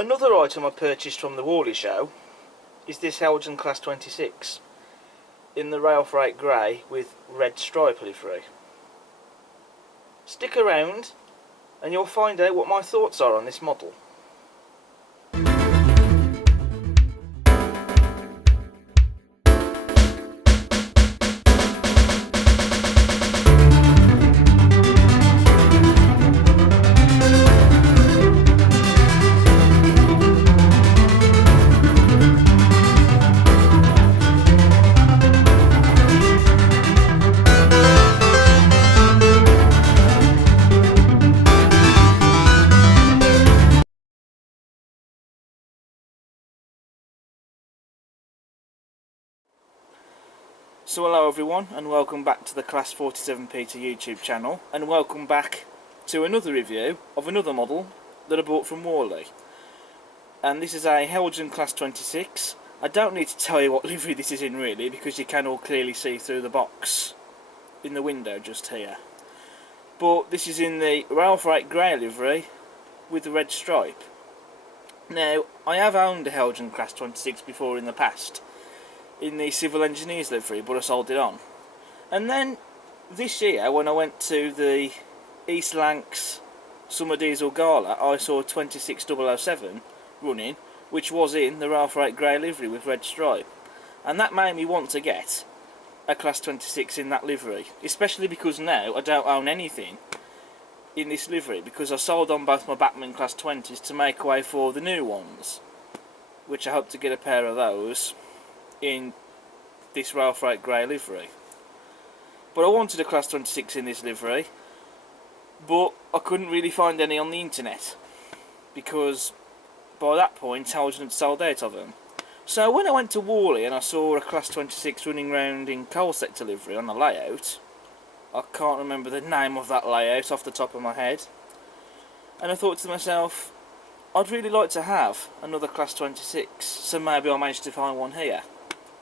Another item I purchased from the Warley show is this Heljan Class 26 in the Railfreight Grey with red stripe livery. Stick around and you'll find out what my thoughts are on this model. So hello everyone, and welcome back to the Class 47 Peter YouTube channel, and welcome back to another review of another model that I bought from Warley. And this is a Heljan Class 26. I don't need to tell you what livery this is in really, because you can all clearly see through the box in the window just here. But this is in the Railfreight Grey livery with the red stripe. Now, I have owned a Heljan Class 26 before in the past, in the civil engineers livery, but I sold it on. And then this year, when I went to the East Lancs Summer Diesel Gala, I saw 26007 running, which was in the Railfreight Grey livery with red stripe, and that made me want to get a Class 26 in that livery, especially because now I don't own anything in this livery, because I sold on both my Batman Class 20s to make way for the new ones, which I hope to get a pair of those in this Railfreight Grey livery. But I wanted a Class 26 in this livery, but I couldn't really find any on the internet, because by that point Heljan had sold out of them. So when I went to Warley and I saw a Class 26 running round in coal sector livery on the layout, I can't remember the name of that layout off the top of my head, and I thought to myself, I'd really like to have another Class 26, so maybe I'll manage to find one here.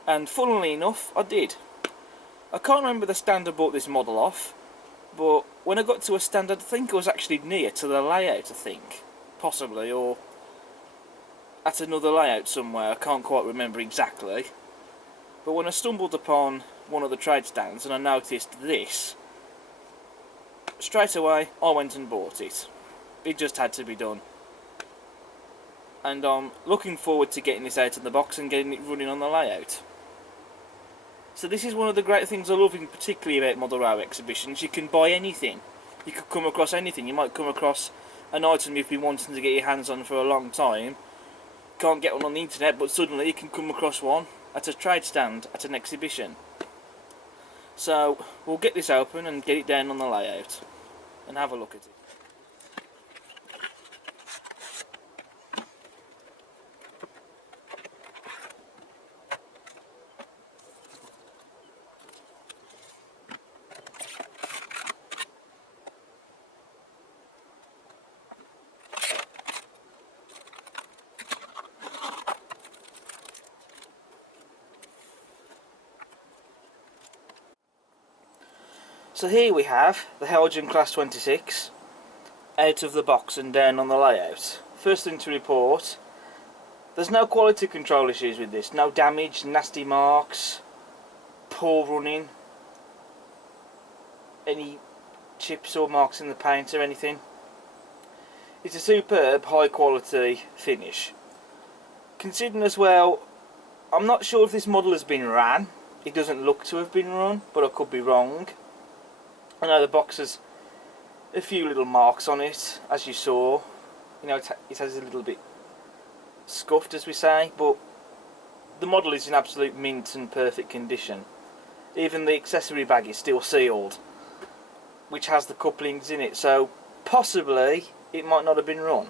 And funnily enough, I did. I can't remember the stand I bought this model off, but when I got to a stand, I think I was actually near to the layout, I think. Possibly, or at another layout somewhere, I can't quite remember exactly. But when I stumbled upon one of the trade stands and I noticed this, straight away I went and bought it. It just had to be done. And I'm looking forward to getting this out of the box and getting it running on the layout. So this is one of the great things I love, particularly about model rail exhibitions. You can buy anything. You could come across anything. You might come across an item you've been wanting to get your hands on for a long time. Can't get one on the internet, but suddenly you can come across one at a trade stand at an exhibition. So we'll get this open and get it down on the layout and have a look at it. So here we have the Heljan Class 26 out of the box and down on the layout. First thing to report, there's no quality control issues with this, no damage, nasty marks, poor running, any chips or marks in the paint or anything. It's a superb high quality finish. Considering as well, I'm not sure if this model has been ran. It doesn't look to have been run, but I could be wrong. I know the box has a few little marks on it, as you saw. You know, it has a little bit scuffed, as we say, but the model is in absolute mint and perfect condition. Even the accessory bag is still sealed, which has the couplings in it, so possibly it might not have been run.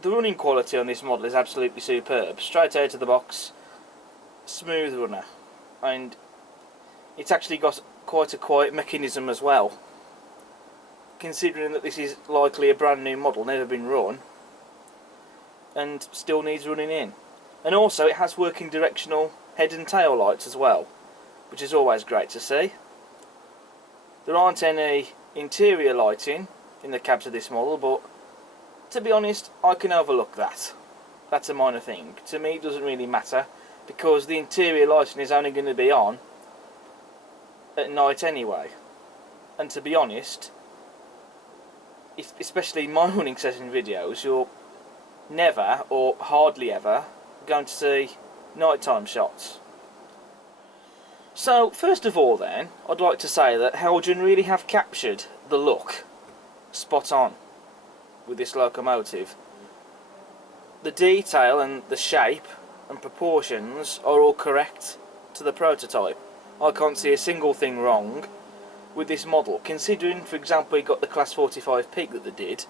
The running quality on this model is absolutely superb. Straight out of the box, smooth runner, and it's actually got quite a quiet mechanism as well, considering that this is likely a brand new model, never been run, and still needs running in. And also it has working directional head and tail lights as well, which is always great to see. There aren't any interior lighting in the cabs of this model, but to be honest, I can overlook that. That's a minor thing. To me, it doesn't really matter, because the interior lighting is only going to be on at night anyway. And to be honest, especially in my running session videos, you're never, or hardly ever, going to see nighttime shots. So, first of all then, I'd like to say that Heljan really have captured the look spot on with this locomotive. The detail and the shape and proportions are all correct to the prototype. I can't see a single thing wrong with this model, considering, for example, you got the Class 45 peak that they did,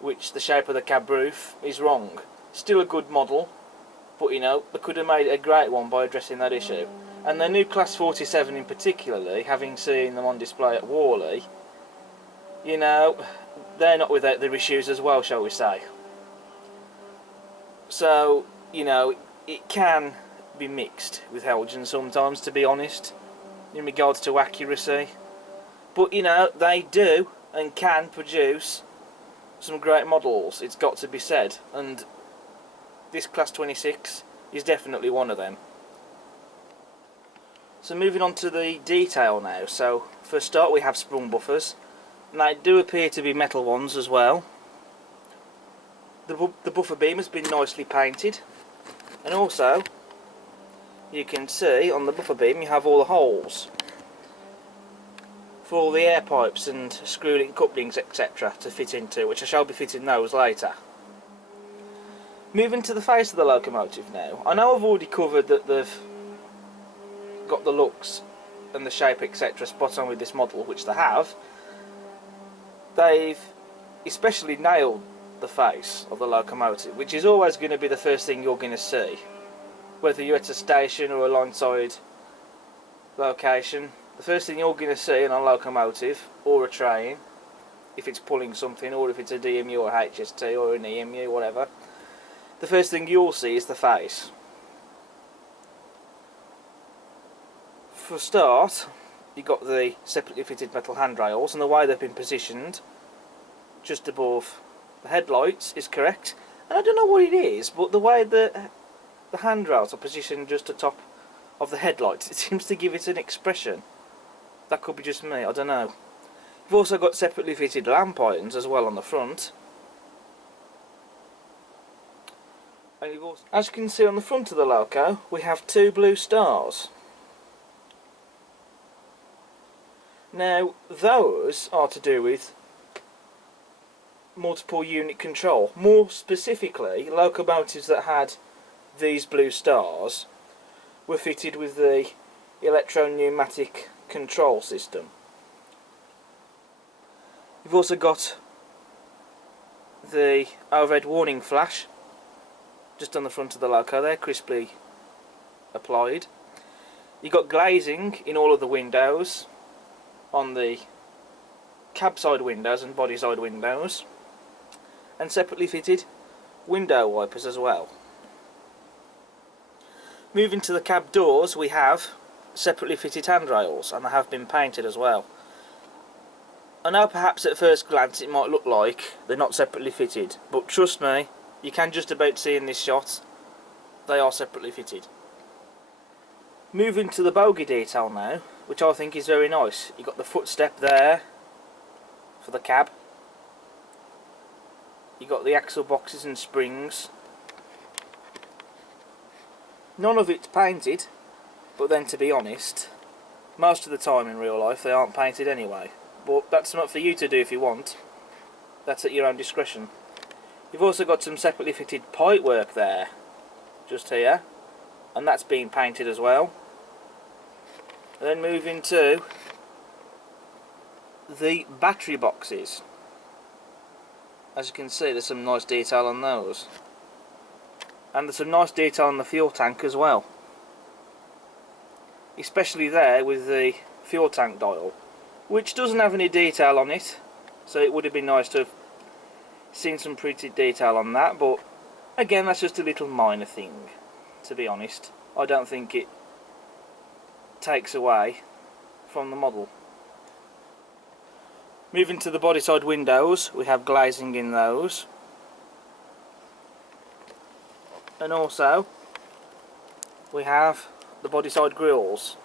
which the shape of the cab roof is wrong. Still a good model, but you know, they could have made a great one by addressing that issue. And the new Class 47 in particularly, having seen them on display at Warley, you know, they're not without their issues as well, shall we say. So, you know, it can be mixed with Heljan sometimes, to be honest, in regards to accuracy. But, you know, they do and can produce some great models, it's got to be said. And this Class 26 is definitely one of them. So moving on to the detail now. So, for a start, we have sprung buffers. And they do appear to be metal ones as well. The buffer beam has been nicely painted. And also, you can see on the buffer beam you have all the holes for all the air pipes and screw-link couplings, etc. to fit into, which I shall be fitting those later. Moving to the face of the locomotive now. I know I've already covered that they've got the looks and the shape, etc. spot on with this model, which they have. They've especially nailed the face of the locomotive, which is always going to be the first thing you're going to see, whether you're at a station or a line-side location. The first thing you're going to see in a locomotive or a train, if it's pulling something, or if it's a DMU or HST or an EMU, whatever, the first thing you'll see is the face. For a start, you've got the separately fitted metal handrails, and the way they've been positioned just above the headlights is correct. And I don't know what it is, but the way the handrails are positioned just atop of the headlights, it seems to give it an expression. That could be just me, I don't know. You've also got separately fitted lamp irons as well on the front. And you've also, as you can see on the front of the loco, we have two blue stars. Now, those are to do with multiple unit control. More specifically, locomotives that had these blue stars were fitted with the electro-pneumatic control system. You've also got the overhead warning flash just on the front of the loco there, crisply applied. You've got glazing in all of the windows, on the cab side windows and body side windows, and separately fitted window wipers as well. Moving to the cab doors, we have separately fitted handrails, and they have been painted as well. I know perhaps at first glance it might look like they're not separately fitted, but trust me, you can just about see in this shot they are separately fitted. Moving to the bogie detail now, which I think is very nice. You've got the footstep there for the cab. You've got the axle boxes and springs. None of it's painted, but then to be honest, most of the time in real life they aren't painted anyway. But that's not for you to do if you want. That's at your own discretion. You've also got some separately fitted pipe work there, just here, and that's been painted as well. And then moving to the battery boxes. As you can see, there's some nice detail on those. And there's some nice detail on the fuel tank as well. Especially there with the fuel tank dial, which doesn't have any detail on it, so it would have been nice to have seen some pretty detail on that, but again, that's just a little minor thing, to be honest. I don't think it takes away from the model. Moving to the body side windows, we have glazing in those. And also we have the body side grills.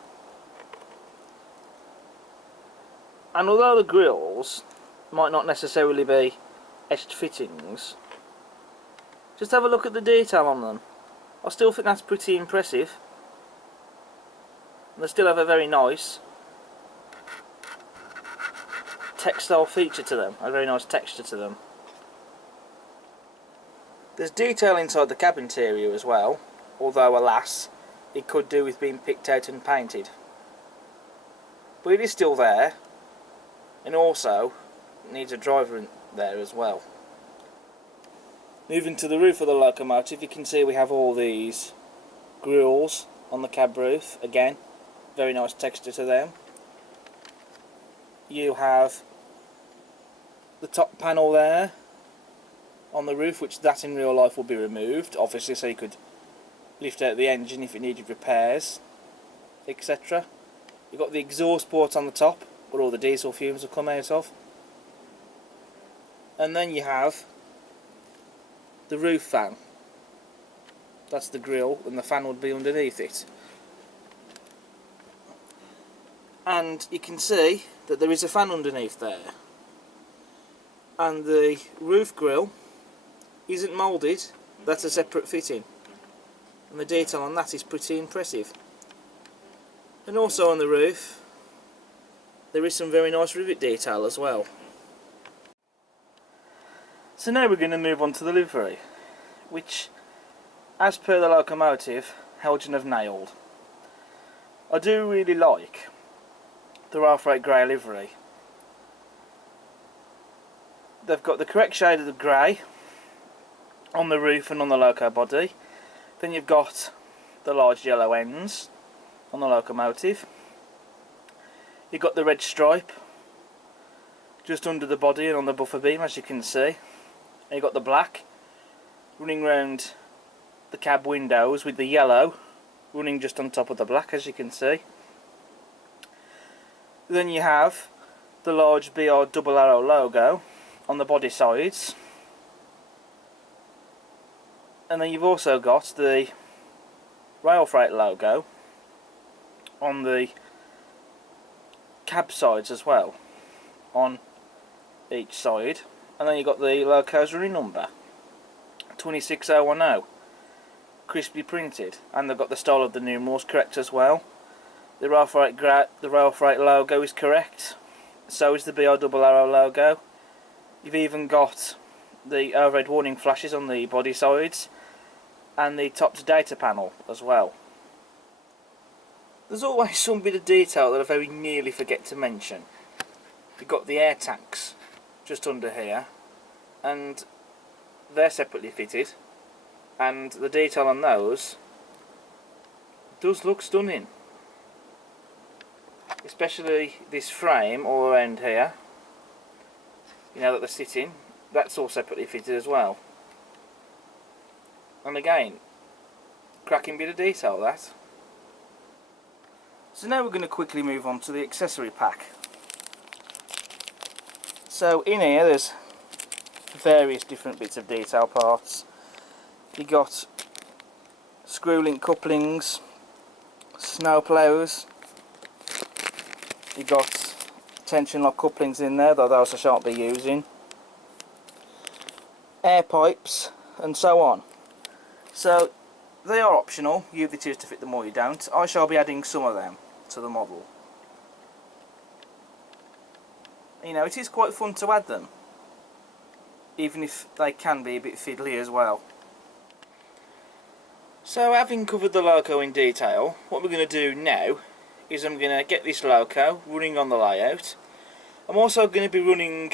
And although the grills might not necessarily be etched fittings, just have a look at the detail on them. I still think that's pretty impressive. And they still have a very nice textile feature to them, a very nice texture to them. There's detail inside the cab interior as well, although alas, it could do with being picked out and painted. But it is still there, and also needs a driver in there as well. Moving to the roof of the locomotive, you can see we have all these grills on the cab roof. Again, very nice texture to them. You have the top panel there on the roof, which that in real life will be removed, obviously, so you could lift out the engine if it needed repairs, etc. You've got the exhaust port on the top, where all the diesel fumes will come out of. And then you have the roof fan. That's the grille, and the fan would be underneath it. And you can see that there is a fan underneath there. And the roof grille isn't moulded, that's a separate fitting. And the detail on that is pretty impressive. And also on the roof, there is some very nice rivet detail as well. So now we're going to move on to the livery, which, as per the locomotive, Heljan have nailed. I do really like the Railfreight Grey livery. They've got the correct shade of the grey on the roof and on the loco body. Then you've got the large yellow ends on the locomotive. You've got the red stripe just under the body and on the buffer beam, as you can see. And you've got the black running round the cab windows, with the yellow running just on top of the black, as you can see. Then you have the large BR double arrow logo on the body sides. And then you've also got the Railfreight logo on the cab sides as well, on each side. And then you've got the loco's running number, 26010, crisply printed, and they've got the style of the numerals correct as well. The Railfreight logo is correct, so is the BR double arrow logo. You've even got the overhead warning flashes on the body sides, and the top data panel as well. There's always some bit of detail that I very nearly forget to mention. You've got the air tanks just under here, and they're separately fitted, and the detail on those does look stunning, especially this frame all around here, you know, that they're sitting, that's all separately fitted as well. And again, cracking bit of detail, that. So now we're going to quickly move on to the accessory pack. So in here there's various different bits of detail parts. You got screw link couplings, snow plows, you got tension lock couplings in there, though those I shan't be using, air pipes, and so on. So they are optional, you either choose to fit them or you don't. I shall be adding some of them to the model. You know, it is quite fun to add them, even if they can be a bit fiddly as well. So having covered the loco in detail, what we're going to do now is I'm going to get this loco running on the layout. I'm also going to be running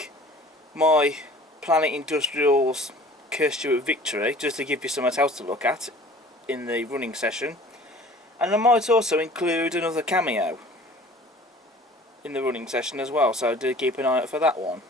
my Planet Industrials Kerr Stuart Victory, just to give you something else to look at in the running session. And I might also include another cameo in the running session as well, so do keep an eye out for that one.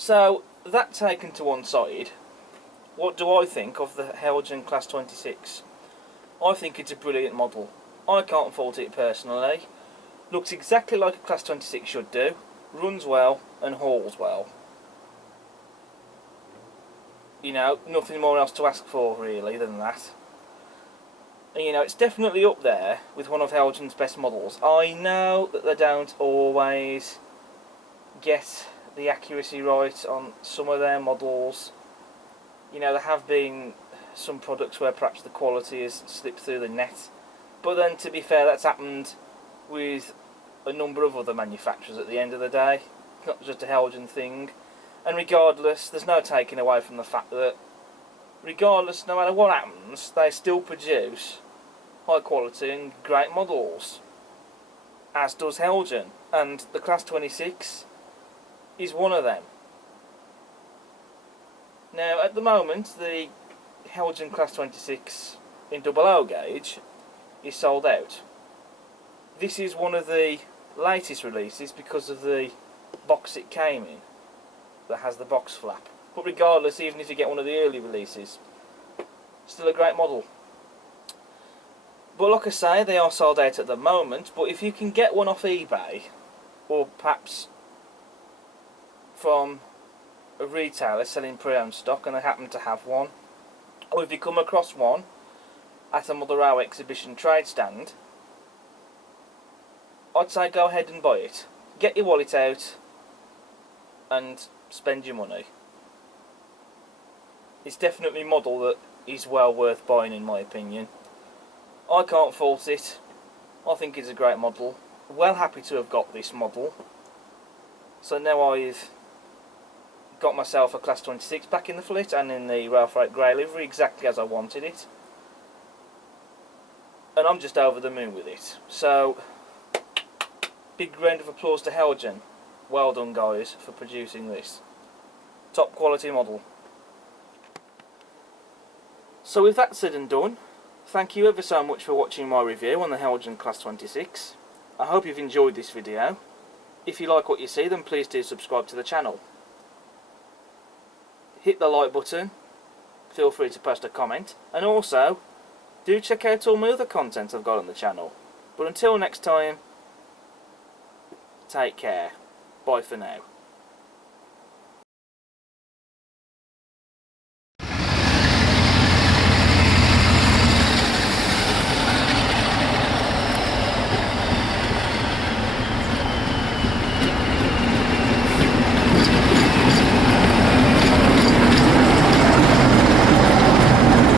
So, that taken to one side, what do I think of the Heljan Class 26? I think it's a brilliant model. I can't fault it personally. Looks exactly like a Class 26 should do, runs well and hauls well. You know, nothing more else to ask for really than that. And, you know, it's definitely up there with one of Heljan's best models. I know that they don't always get the accuracy right on some of their models. You know, there have been some products where perhaps the quality has slipped through the net. But then, to be fair, that's happened with a number of other manufacturers at the end of the day. Not just a Heljan thing. And regardless, there's no taking away from the fact that regardless, no matter what happens, they still produce high quality and great models, as does Heljan, and the Class 26 is one of them. Now, at the moment, the Heljan Class 26 in 00 gauge is sold out. This is one of the latest releases because of the box it came in that has the box flap. But regardless, even if you get one of the early releases, still a great model. But like I say, they are sold out at the moment, but if you can get one off eBay, or perhaps from a retailer selling pre-owned stock and they happen to have one, or if you come across one at a Mother Railway exhibition trade stand, I'd say go ahead and buy it. Get your wallet out and spend your money. It's definitely a model that is well worth buying in my opinion. I can't fault it. I think it's a great model. Well happy to have got this model. So now I've got myself a Class 26 back in the fleet and in the Railfreight Grey livery exactly as I wanted it. And I'm just over the moon with it. So, big round of applause to Heljan. Well done guys for producing this. Top quality model. So with that said and done, thank you ever so much for watching my review on the Heljan Class 26. I hope you've enjoyed this video. If you like what you see, then please do subscribe to the channel. Hit the like button, feel free to post a comment, and also do check out all my other content I've got on the channel. But until next time, take care. Bye for now.